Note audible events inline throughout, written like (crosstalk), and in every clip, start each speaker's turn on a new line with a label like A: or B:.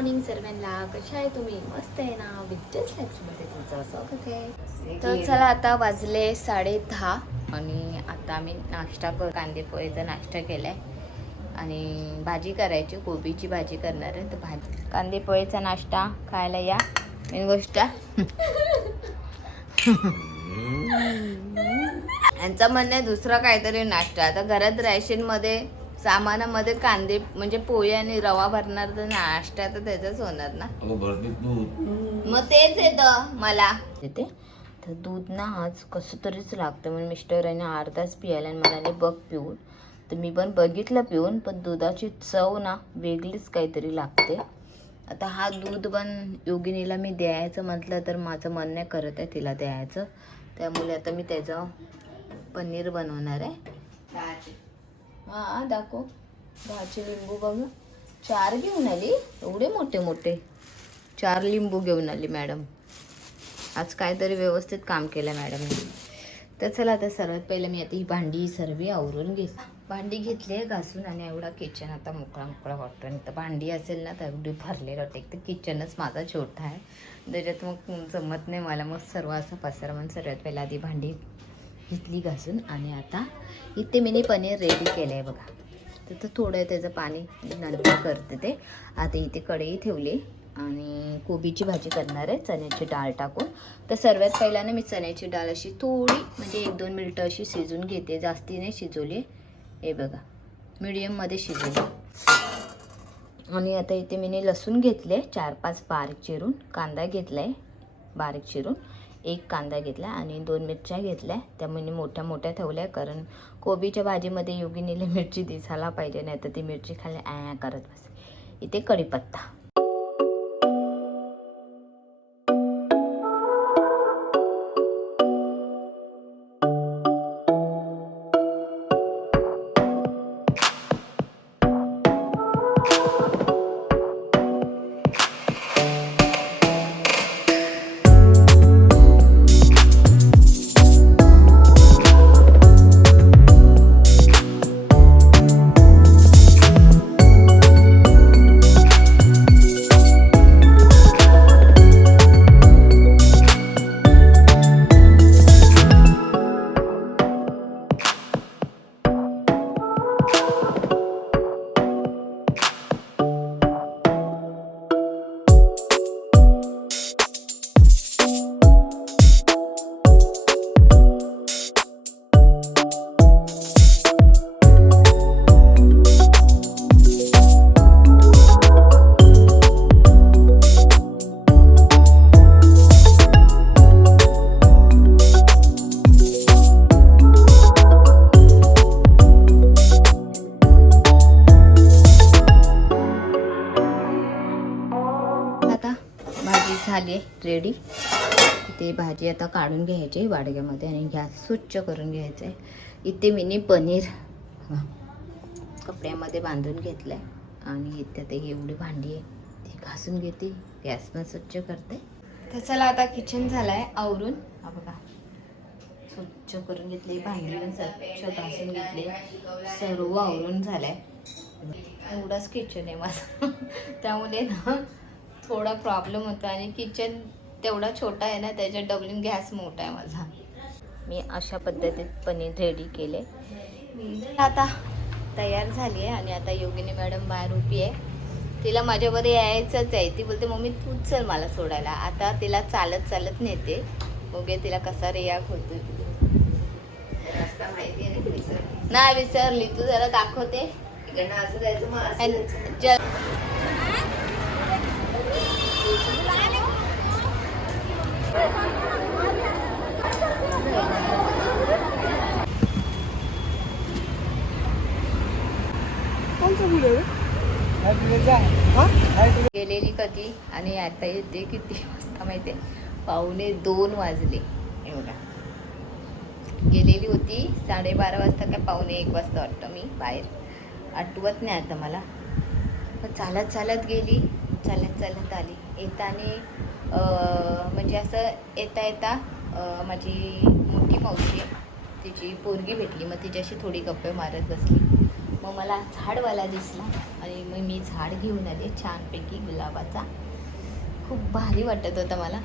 A: मी मस्त आहे ना? विद्याच मध्ये तुमचं स्वागत आहे. तर चला आता वाजले साडे दहा आणि आता आम्ही नाश्ता कर कांदे पोहेचा नाश्ता केलाय. आणि भाजी करायची कोबीची भाजी करणार आहे. तर भाजी कांदे पोहेचा नाश्ता खायला या. मेन गोष्ट. (laughs) यांचं म्हणणं आहे दुसरा काहीतरी नाश्ता. आता घरात रॅशनमध्ये सामानामध्ये कांदे म्हणजे पोहे आणि रवा भरणार तर नाश्ता तर त्याचाच होणार ना?
B: दूध.
A: मग तेच येतं मला. येते. तर दूध ना आज कसं तरीच लागतं. म्हणून मिस्टरांनी अर्धाच पियाला आणि म्हणाले बघ पिऊन. तर मी पण बघितलं पिऊन पण दुधाची चव ना वेगळीच काहीतरी लागते. आता हा दूध पण योगिनीला मी द्यायचं म्हटलं तर माझं मन नाही करत आहे तिला द्यायचं. त्यामुळे आता मी त्याचं पनीर बनवणार आहे. हां दाखव. दहाचे लिंबू बघ. चार घेऊन आली. एवढे मोठे मोठे. चार लिंबू घेऊन आली मॅडम. आज काहीतरी व्यवस्थित काम केलं मॅडमने तर चला आता सर्वात पहिलं मी आता ही भांडी सर्व आवरून घे भांडी घेतली आहे घासून आणि एवढा किचन आता मोकळा मोकळा वाटतो आणि तर भांडी असेल ना तर एवढी भरलेलं वाटते. एक तर किचनच माझा छोटा आहे. त्याच्यात मग जमत नाही मला. मग सर्व असं पसार म्हणून सर्वात पहिला आधी भांडी घेतली घासून आणि आता इथे मी पनीर रेडी केलं आहे बघा. तिथं थोडं आहे त्याचं पाणी मी नंतर करते ते. आता इथे कढई ठेवली आणि कोबीची भाजी करणार आहे चण्याची डाळ टाकून. तर सर्वात पहिल्यानं मी चण्याची डाळ अशी थोडी म्हणजे एक दोन मिनटं अशी शिजून घेते. जास्ती नाही शिजवली. हे बघा मीडियममध्ये शिजवली. आणि आता इथे मी लसूण घेतले चार पाच बारीक चिरून. कांदा घेतला आहे बारीक चिरून. एक कांदा घेतला आणि दोन मिरच्या घेतल्या. त्या मी मोठ्या मोठ्या ठेवल्या कारण कोबीच्या भाजीमध्ये योगिनीला मिरची दिसायला पाहिजे नाही तर ती मिरची खाल्ली ॲ करत बस इथे कढीपत्ता. रेडी. इथे भाजी आता काढून घ्यायची वाडग्यामध्ये आणि गॅस स्वच्छ करून घ्यायचं आहे. इथे मी पनीर कपड्यामध्ये बांधून घेतलं आहे आणि इथे ते एवढी भांडी आहे ती घासून घेते. गॅस पण स्वच्छ करते. तर चला आता किचन झालं आहे आवरून. हा बघा. स्वच्छ करून घेतली भांडी पण स्वच्छ घासून घेतली. सर्व आवरून झालं आहे एवढाच किचन आहे माझं. त्यामुळे ना थोडा प्रॉब्लेम होता आणि किचन तेवढा छोटा आहे ना त्याच्यात डबलिंग गॅस मोठा आहे माझा. मी अशा पद्धतीत पनीर रेडी केले. आता तयार झाली आहे आणि आता योगिनी मॅडम बाहेर उभी आहे. तिला माझ्यावर यायचंच आहे. ती बोलते मम्मी तूच चल मला सोडायला. आता तिला चालत चालत नेते. बघे तिला कसा रियाक्ट होतो नाही विसरली. तू जरा दाखवते. आणि ज- गेलेली कधी आणि आता येते किती वाजता माहिती पावणे दोन वाजले एवढा. गेलेली होती साडेबारा वाजता काय पावणे एक वाजता वाटतं मी बाहेर. आठवत नाही आता मला. पण चालत चालत गेली. चालत चालत आली. येताने म्हणजे असं येता येता माझी मोठी मावशी आहे, तिची पोरगी भेटली. मग तिच्याशी थोडी गप्पे मारत बसली. मग मला झाडवाला दिसला आणि मग मी झाड घेऊन आले छानपैकी गुलाबाचा. खूप भारी वाटत होता मला.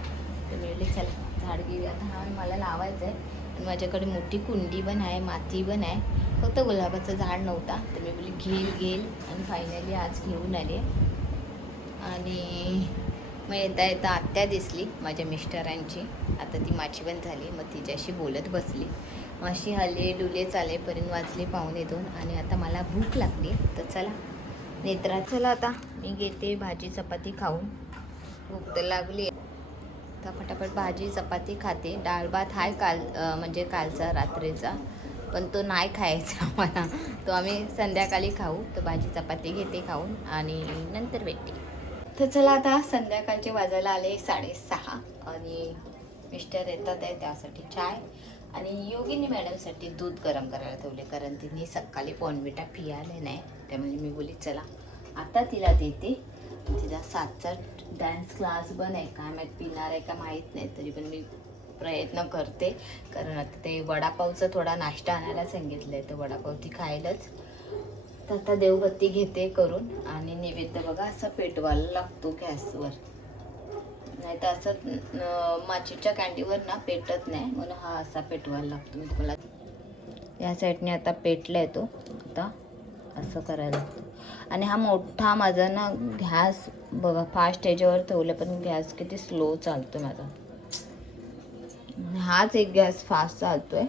A: तर मी बोलले चला झाड घेऊया. आता हा मला लावायचं आहे आणि माझ्याकडे मोठी कुंडी पण आहे माती पण आहे. फक्त गुलाबाचं झाड नव्हता. तर मी बोलली घेईल घेईल. आणि फायनली आज घेऊन आले. आणि मग येता येता आत्या दिसली माझ्या मिस्टरांची. आता ती माझी पण झाली मग तिच्याशी बोलत बसली. माशी हल्ले हले डुले चालेपर्यंत वाजले पाहुणे दोन आणि आता मला भूक लागली. तर चला नेत्रा चला आता. मी घेते भाजी चपाती खाऊन. भूक तर लागली. तर फटाफट भाजी चपाती खाते. डाळ भात हाय काल म्हणजे कालचा रात्रीचा. पण तो नाही खायचा (laughs) मला. तो आम्ही संध्याकाळी खाऊ. तर भाजी चपाती घेते खाऊन आणि नंतर भेटते. तर चला आता संध्याकाळचे वाजायला आले साडेसहा. आणि मिस्टर येतात आहे त्यासाठी चाय. आणि योगिनी मॅडमसाठी दूध गरम करायला ठेवले कारण तिने सकाळी पॉनविटा पियाले नाही. त्यामुळे मी बोली चला आता तिला देते. तिला सातचा डान्स क्लास पण आहे. काय माहीत पिणार आहे का माहीत नाही तरी पण मी प्रयत्न करते. कारण आता ते वडापावचा थोडा नाश्ता आणायला सांगितलं आहे तर वडापाव ती खायलाच तर आता देवबत्ती घेते करून आणि नैवेद्य बघा असं पेटवायला लागतो गॅसवर. नाही तर असं माचीच्या कॅन्डीवर ना पेटत नाही. म्हणून हा असा पेटवायला लागतो मी तुम्हाला. या साईडने आता पेटला येतो आता असं करायला लागतं. आणि हा मोठा माझा ना गॅस बघा फास्ट याच्यावर ठेवलं पण गॅस किती स्लो चालतो माझा. हाच एक गॅस फास्ट चालतो आहे